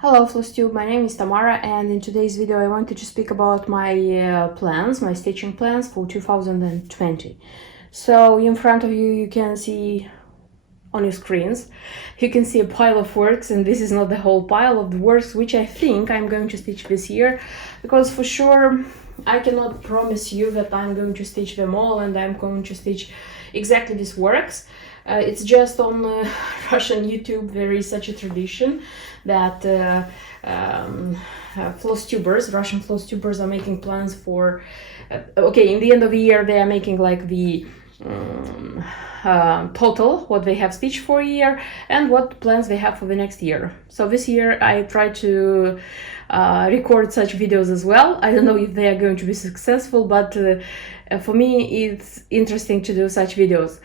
Hello Flosstube, my name is Tamara, and in today's video I wanted to speak about my my stitching plans for 2020. So in front of you, you can see on your screens, you can see a pile of works, and this is not the whole pile of the works which I think I'm going to stitch this year, because for sure I cannot promise you that I'm going to stitch them all and I'm going to stitch exactly these works. It's just on Russian YouTube there is such a tradition that Russian floss tubers are making plans for okay, in the end of the year they are making like the total what they have stitched for a year and what plans they have for the next year. So this year I try to record such videos as well. I don't know if they are going to be successful, but for me it's interesting to do such videos.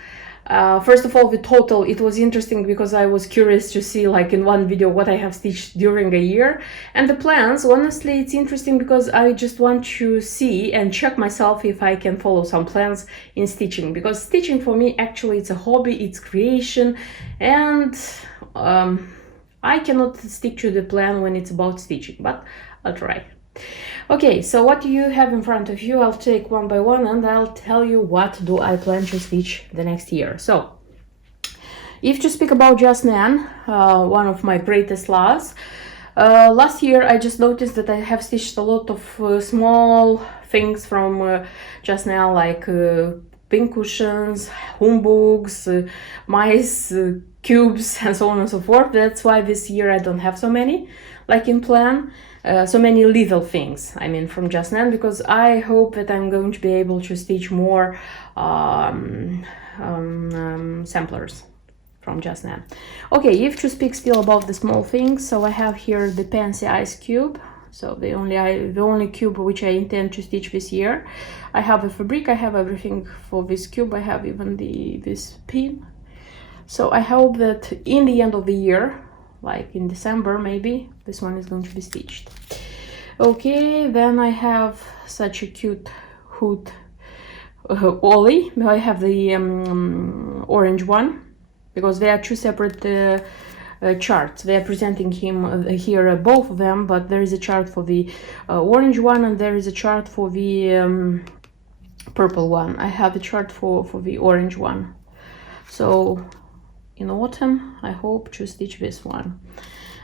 First of all, the total, it was interesting because I was curious to see like in one video what I have stitched during a year. And the plans, honestly, it's interesting because I just want to see and check myself if I can follow some plans in stitching, because stitching for me actually it's a hobby, it's creation, and I cannot stick to the plan when it's about stitching, but I'll try. Okay, so what you have in front of you, I'll take one by one and I'll tell you what do I plan to stitch the next year. So, if to speak about Just Nan, one of my greatest loves, last year I just noticed that I have stitched a lot of small things from Just Nan, like pin cushions, humbugs, mice, cubes, and so on and so forth. That's why this year I don't have so many, like in plan. So many little things, I mean, from Just Nan, because I hope that I'm going to be able to stitch more samplers from Just Nan. Okay, if to speak still about the small things, so I have here the Pansy Ice Cube. So the only cube which I intend to stitch this year. I have a fabric, I have everything for this cube, I have even this pin. So I hope that in the end of the year, like in December maybe, this one is going to be stitched. Okay, then I have such a cute hood Ollie. I have the orange one, because they are two separate charts. They are presenting him here, both of them, but there is a chart for the orange one and there is a chart for the purple one. I have a chart for the orange one. So in autumn I hope to stitch this one.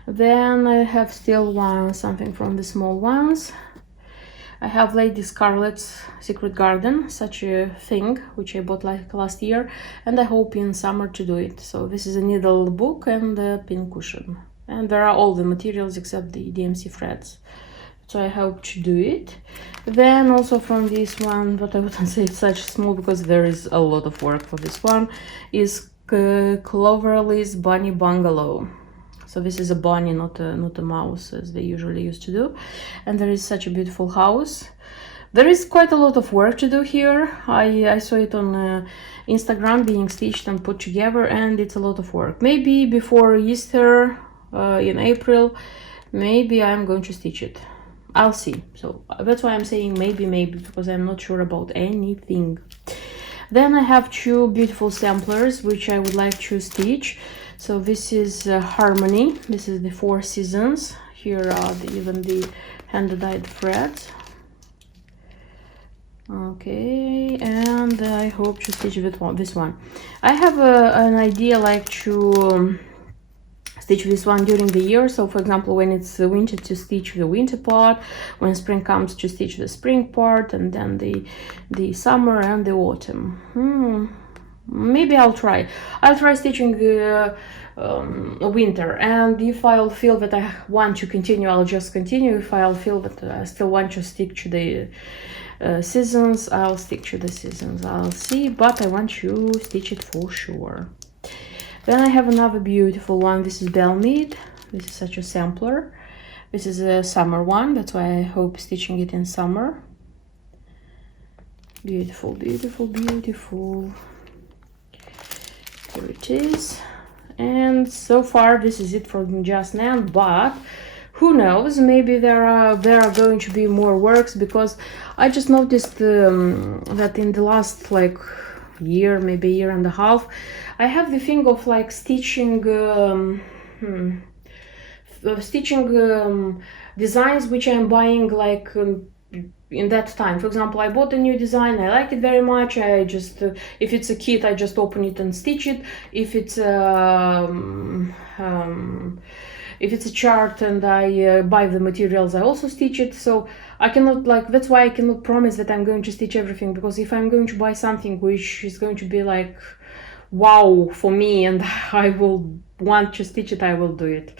Then I have still something from the small ones. I have Lady Scarlet's Secret Garden, such a thing which I bought like last year, and I hope in summer to do it. So this is a needle book and a pin cushion, and there are all the materials except the DMC threads, so I hope to do it. Then also from this one, but I wouldn't say it's such small because there is a lot of work for this one, is Cloverleaf's Bunny Bungalow. So this is a bunny, not a mouse as they usually used to do. And there is such a beautiful house. There is quite a lot of work to do here. I saw it on Instagram being stitched and put together, and it's a lot of work. Maybe before Easter in April, maybe I'm going to stitch it. I'll see. So that's why I'm saying maybe, because I'm not sure about anything. Then I have two beautiful samplers which I would like to stitch. So this is Harmony. This is the 4 seasons. Here are even the hand-dyed threads. Okay, and I hope to stitch this one. I have an idea like to stitch this one during the year. So for example, when it's winter, to stitch the winter part, when spring comes, to stitch the spring part, and then the summer and the autumn. Maybe I'll try stitching the winter, and if I'll feel that I want to continue, I'll just continue. If I'll feel that I still want to stick to the seasons, I'll stick to the seasons. I'll see, but I want to stitch it for sure. Then I have another beautiful one. This is Belmead. This is such a sampler. This is a summer one, that's why I hope stitching it in summer. Beautiful, beautiful, beautiful. Here it is. And so far this is it from Just Nan, but who knows, maybe there are going to be more works, because I just noticed that in the last like year, maybe year and a half, I have the thing of like stitching stitching designs which I'm buying like in that time. For example, I bought a new design, I like it very much, I just if it's a kit, I just open it and stitch it. If it's a chart and I buy the materials, I also stitch it. So I cannot, like, that's why I cannot promise that I'm going to stitch everything, because if I'm going to buy something which is going to be like wow for me and I will want to stitch it, I will do it.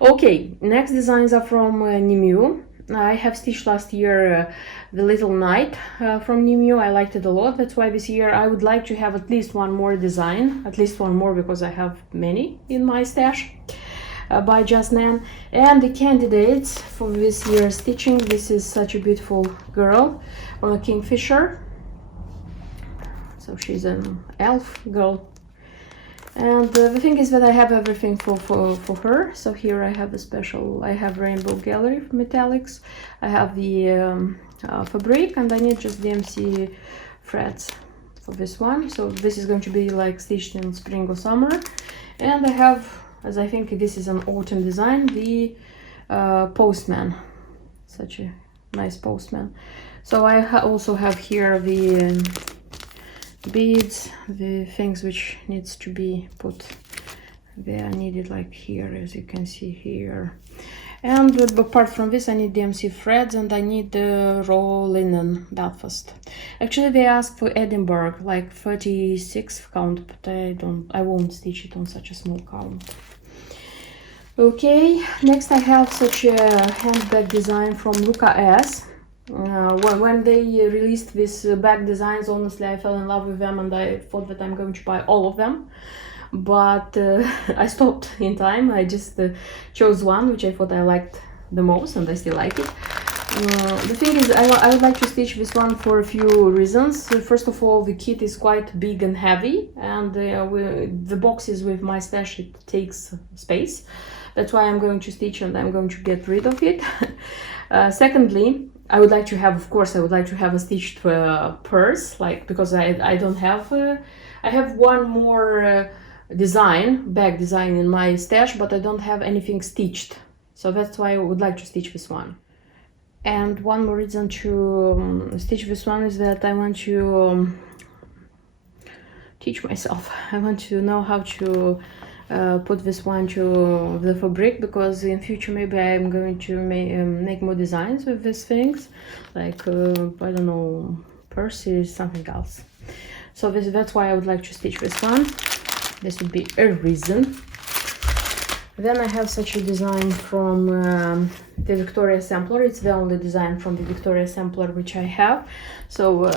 Okay, next designs are from Nimiu. I have stitched last year the little knight from Nimiu. I liked it a lot. That's why this year I would like to have at least one more design, at least one more, because I have many in my stash by Just Nan. And the candidates for this year's stitching, this is such a beautiful girl on a kingfisher. So she's an elf girl. And the thing is that I have everything for her. So here I have a special, I have Rainbow Gallery metallics, I have the fabric, and I need just DMC threads for this one. So this is going to be like stitched in spring or summer. And I have, as I think this is an autumn design, the postman, such a nice postman. So I also have here the beads, the things which needs to be put, they are needed like here, as you can see here. And apart from this, I need DMC threads and I need the raw linen Belfast. Actually, they asked for Edinburgh, like 36 count, but I won't stitch it on such a small count. Okay, next I have such a handbag design from Luca S. When they released these bag designs, honestly, I fell in love with them and I thought that I'm going to buy all of them. But I stopped in time. I just chose one which I thought I liked the most, and I still like it. The thing is, I would like to stitch this one for a few reasons. First of all, the kit is quite big and heavy, and the boxes with my stash, it takes space. That's why I'm going to stitch and I'm going to get rid of it. Secondly, I would like to have, of course, I would like to have a stitched purse, like, because I don't have, I have one more bag design in my stash, but I don't have anything stitched. So that's why I would like to stitch this one. And one more reason to stitch this one is that I want to teach myself. I want to know how to put this one to the fabric, because in future maybe I'm going to make more designs with these things, like I don't know, purses, something else. So that's why I would like to stitch this one. This would be a reason. Then I have such a design from the Victoria Sampler. It's the only design from the Victoria Sampler which I have. So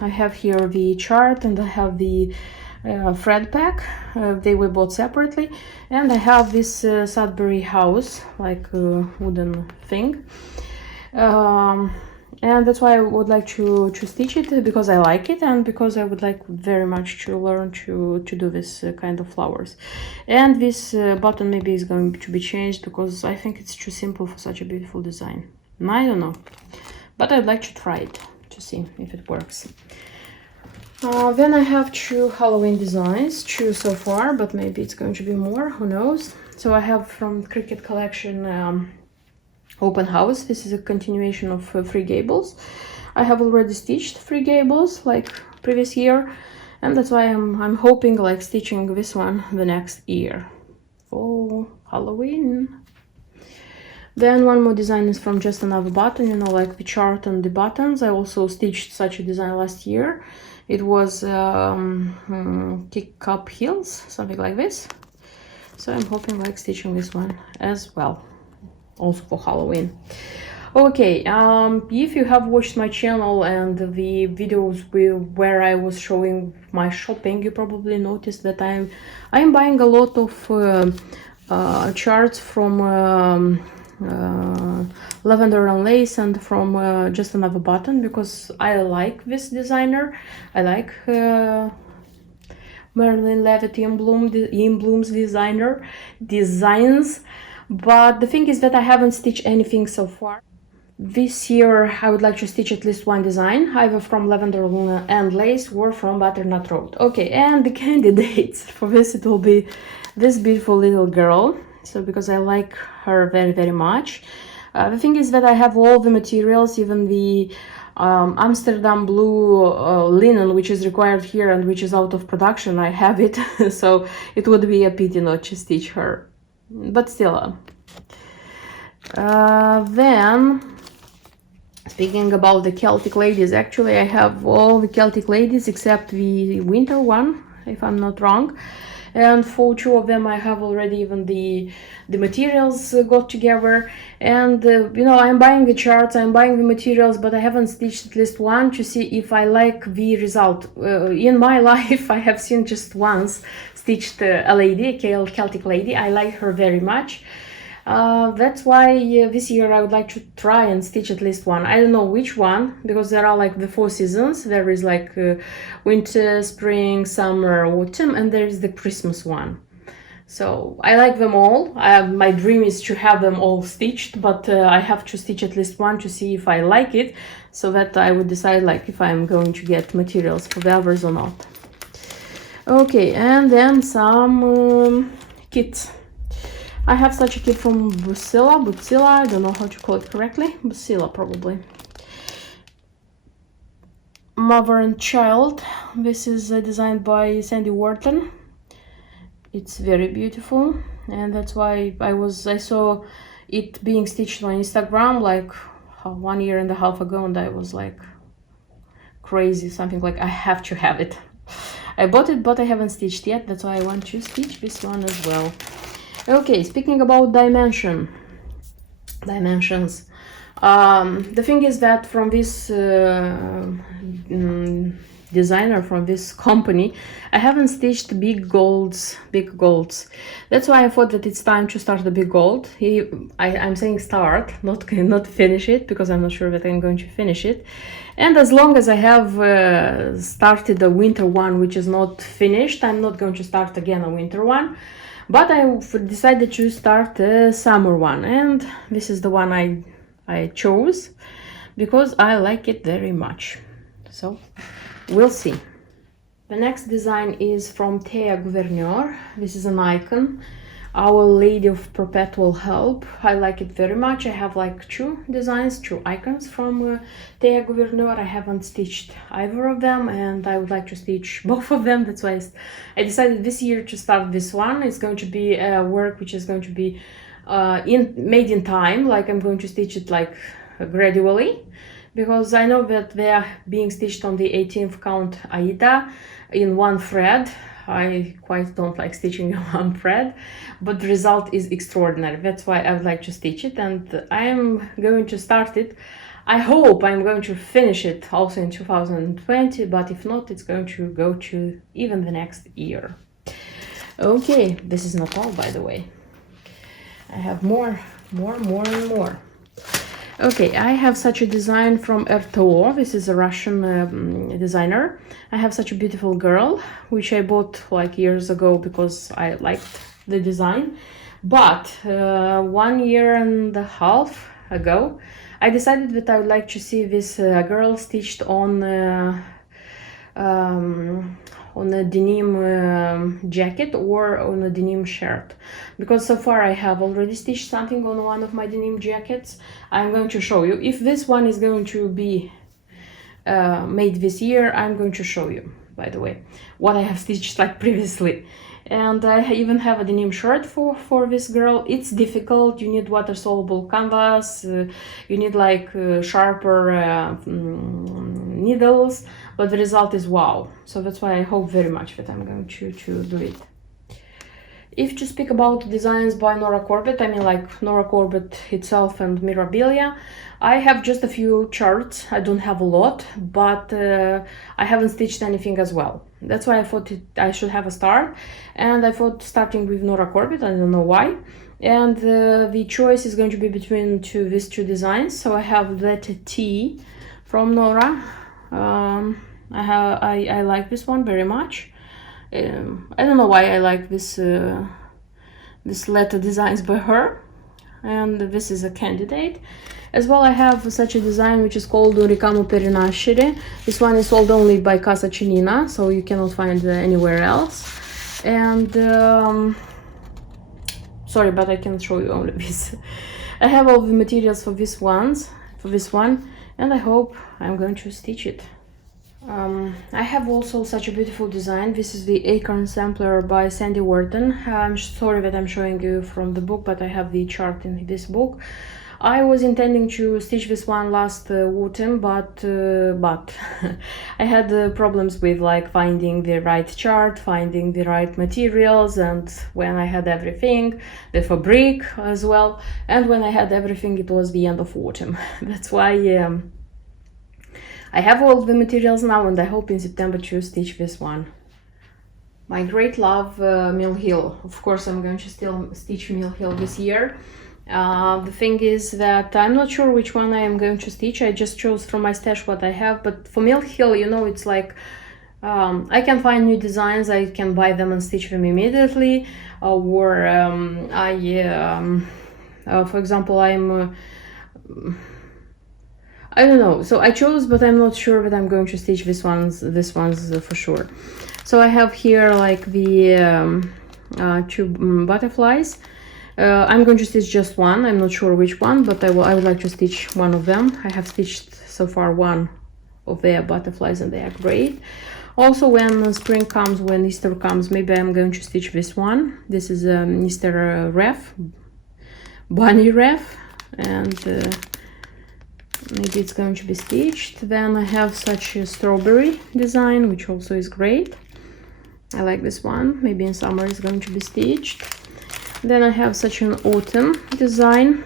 I have here the chart and I have the thread pack. They were bought separately, and I have this Sudbury house, like wooden thing, and that's why I would like to stitch it, because I like it and because I would like very much to learn to do this kind of flowers. And this button maybe is going to be changed, because I think it's too simple for such a beautiful design. I don't know, but I'd like to try it to see if it works. Then I have 2 Halloween designs, 2 so far, but maybe it's going to be more, who knows. So I have from Cricut collection Open House. This is a continuation of Three Gables. I have already stitched Three Gables like previous year, and that's why I'm hoping like stitching this one the next year for Halloween. Then one more design is from Just Another Button, you know, like the chart and the buttons. I also stitched such a design last year. It was kick up heels, something like this. So I'm hoping like stitching this one as well, also for Halloween. Okay, if you have watched my channel and the videos where I was showing my shopping, you probably noticed that I'm buying a lot of charts from Lavender and Lace and from Just Another Button, because I like this designer. I like Marilyn Levitt in Bloom's designs, but the thing is that I haven't stitched anything so far. This year I would like to stitch at least one design, either from Lavender and Lace or from Butternut Road. Okay, and the candidates for this, it will be this beautiful little girl. so because I like her very, very much. The thing is that I have all the materials, even the Amsterdam blue linen, which is required here and which is out of production. I have it, so it would be a pity not to stitch her, but still. Then, speaking about the Celtic ladies, actually I have all the Celtic ladies except the winter one, if I'm not wrong. And for two of them I have already even the materials got together. And you know, I'm buying the charts, I'm buying the materials, but I haven't stitched at least one to see if I like the result. In my life I have seen just once stitched a lady, a Celtic lady. I like her very much. That's why this year I would like to try and stitch at least one. I don't know which one, because there are like the 4 seasons. There is like winter, spring, summer, autumn, and there is the Christmas one. So I like them all. My dream is to have them all stitched, but I have to stitch at least one to see if I like it, so that I would decide like if I'm going to get materials for the others or not. Okay, and then some kits. I have such a kit from Bucilla, I don't know how to call it correctly, Bucilla probably. Mother and Child, this is designed by Sandy Wharton. It's very beautiful, and that's why I saw it being stitched on Instagram like 1.5 years ago, and I was like crazy, something like I have to have it. I bought it, but I haven't stitched yet, that's why I want to stitch this one as well. Okay, speaking about dimensions, the thing is that from this designer, from this company, I haven't stitched big golds. That's why I thought that it's time to start the big gold. I'm saying start, not finish it, because I'm not sure that I'm going to finish it. And as long as I have started the winter one, which is not finished, I'm not going to start again a winter one. But I decided to start a summer one, and this is the one I chose because I like it very much. So we'll see. The next design is from Thea Gouverneur. This is an icon, Our Lady of Perpetual Help. I like it very much. I have like 2 designs, 2 icons from Thea Gouverneur. I haven't stitched either of them, and I would like to stitch both of them. That's why I decided this year to start this one. It's going to be a work which is going to be made in time. Like I'm going to stitch it like gradually, because I know that they are being stitched on the 18th count Aida in one thread. I quite don't like stitching on one thread, but the result is extraordinary. That's why I would like to stitch it, and I am going to start it. I hope I'm going to finish it also in 2020, but if not, it's going to go to even the next year. Okay, this is not all, by the way. I have more. Okay, I have such a design from RTO. This is a Russian designer. I have such a beautiful girl, which I bought like years ago because I liked the design. But 1.5 years ago, I decided that I would like to see this girl stitched on a denim jacket or on a denim shirt, because so far I have already stitched something on one of my denim jackets. I'm going to show you. If this one is going to be made this year, I'm going to show you, by the way, what I have stitched like previously. And I even have a denim shirt for this girl. It's difficult. You need water soluble canvas, you need like sharper needles, but the result is wow. So that's why I hope very much that I'm going to do it. If to speak about designs by Nora Corbett, I mean like Nora Corbett itself and Mirabilia, I have just a few charts. I don't have a lot, but I haven't stitched anything as well. That's why I thought I should have a start, and I thought starting with Nora Corbett. I don't know why. And the choice is going to be between these 2 designs. So I have letter T from Nora. I like this one very much. I don't know why I like this letter designs by her, and this is a candidate. As well, I have such a design which is called Ricamo per rinascere. This one is sold only by Casa Cinina, so you cannot find it anywhere else. And sorry, but I can show you only this. I have all the materials for this one, and I hope I'm going to stitch it. I have also such a beautiful design. This is the Acorn Sampler by Sandy Wharton. I'm sorry that I'm showing you from the book, but I have the chart in this book. I was intending to stitch this one last autumn, but I had problems with like finding the right chart, finding the right materials, and when I had everything, the fabric as well, and when I had everything, it was the end of autumn. That's why I have all the materials now, and I hope in September to stitch this one. My great love, Mill Hill. Of course, I'm going to still stitch Mill Hill this year. The thing is that I'm not sure which one I am going to stitch. I just chose from my stash what I have, but for Mill Hill, you know, it's like I can find new designs, I can buy them and stitch them immediately, or for example, I don't know, so I chose, but I'm not sure that I'm going to stitch this ones for sure. So I have here like the two butterflies. I'm going to stitch just one. I'm not sure which one, but I would like to stitch one of them. I have stitched so far one of their butterflies, and they are great. Also, when spring comes, when Easter comes, maybe I'm going to stitch this one. This is Easter wreath, bunny wreath, and maybe it's going to be stitched. Then I have such a strawberry design, which also is great. I like this one. Maybe in summer it's going to be stitched. Then I have such an autumn design,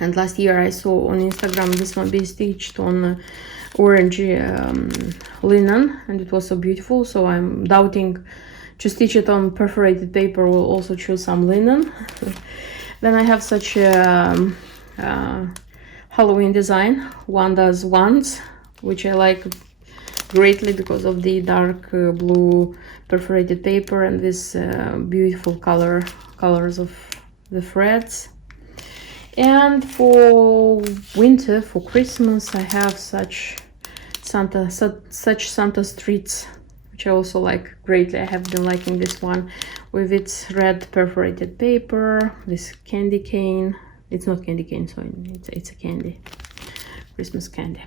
and last year I saw on Instagram this one be stitched on orange linen, and it was so beautiful, so I'm doubting to stitch it on perforated paper. Will also choose some linen. Then I have such a Halloween design, Wanda's Wands, which I like greatly because of the dark blue perforated paper and this beautiful colors of the threads. And for winter, for Christmas, I have such Santa Streets, which I also like greatly. I have been liking this one with its red perforated paper, this candy cane. It's not candy cane, so it's a candy, Christmas candy.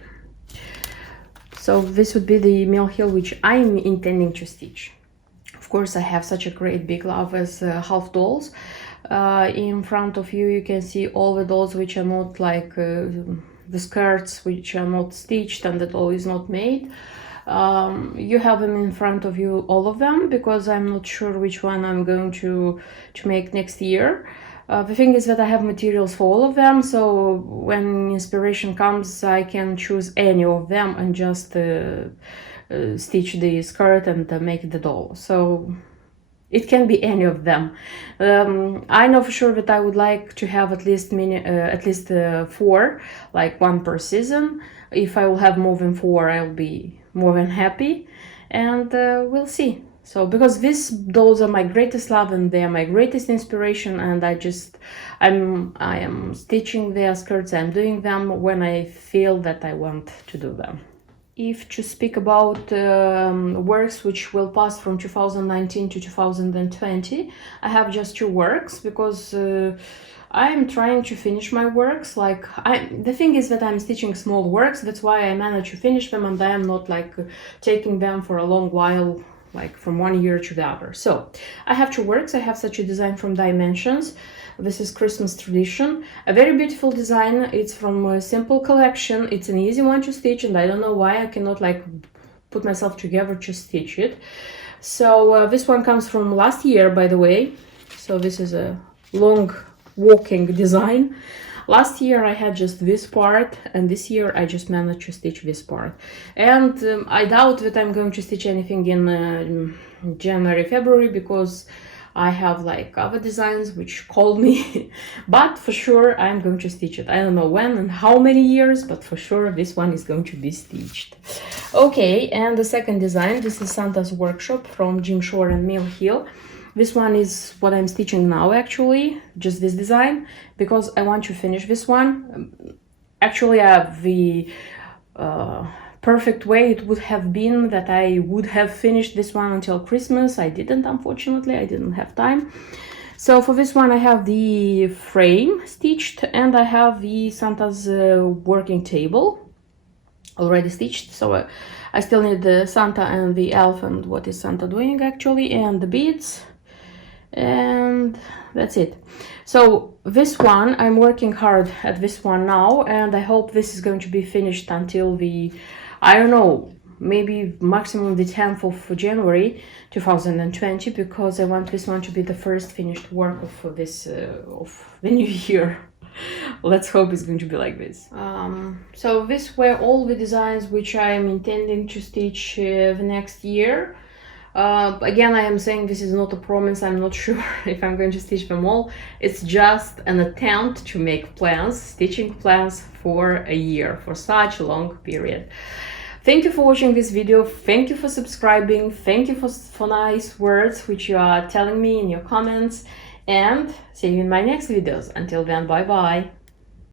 So this would be the Mill Hill, which I'm intending to stitch. Of course, I have such a great big love as half dolls. In front of you, you can see all the dolls which are not like the skirts, which are not stitched, and the doll is not made. You have them in front of you, all of them, because I'm not sure which one I'm going to make next year. The thing is that I have materials for all of them, so when inspiration comes, I can choose any of them and just stitch the skirt and make the doll. So it can be any of them. I know for sure that I would like to have at least 4, like one per season. If I will have more than 4, I'll be more than happy, and we'll see. So because these dolls are my greatest love and they are my greatest inspiration, and I am stitching their skirts, I'm doing them when I feel that I want to do them. If to speak about works which will pass from 2019 to 2020, I have just 2 works, because I'm trying to finish my works. Like the thing is that I'm stitching small works, that's why I manage to finish them, and I am not like taking them for a long while, like from one year to the other. So I have 2 works. I have such a design from Dimensions. This is Christmas Tradition, a very beautiful design. It's from a simple collection. It's an easy one to stitch, and I don't know why I cannot like put myself together to stitch it. So this one comes from last year, by the way. So this is a long walking design. Last year I had just this part, and this year I just managed to stitch this part. And I doubt that I'm going to stitch anything in January, February, because I have like other designs which call me. But for sure I'm going to stitch it. I don't know when and how many years, but for sure this one is going to be stitched. Okay, and the second design, this is Santa's Workshop from Jim Shore and Mill Hill. This one is what I'm stitching now, actually, just this design, because I want to finish this one. Actually, the perfect way it would have been that I would have finished this one until Christmas. I didn't, unfortunately, I didn't have time. So for this one I have the frame stitched, and I have the Santa's working table already stitched. So I still need the Santa and the elf, and what is Santa doing actually, and the beads, and that's it. So this one, I'm working hard at this one now, and I hope this is going to be finished until the, I don't know, maybe maximum the 10th of January 2020, because I want this one to be the first finished work of this of the new year. Let's hope it's going to be like this. So these were all the designs which I am intending to stitch the next year. Again, I am saying this is not a promise. I'm not sure if I'm going to stitch them all. It's just an attempt to make plans, stitching plans for a year, for such a long period. Thank you for watching this video. Thank you for subscribing. Thank you for nice words which you are telling me in your comments. And see you in my next videos. Until then, bye bye.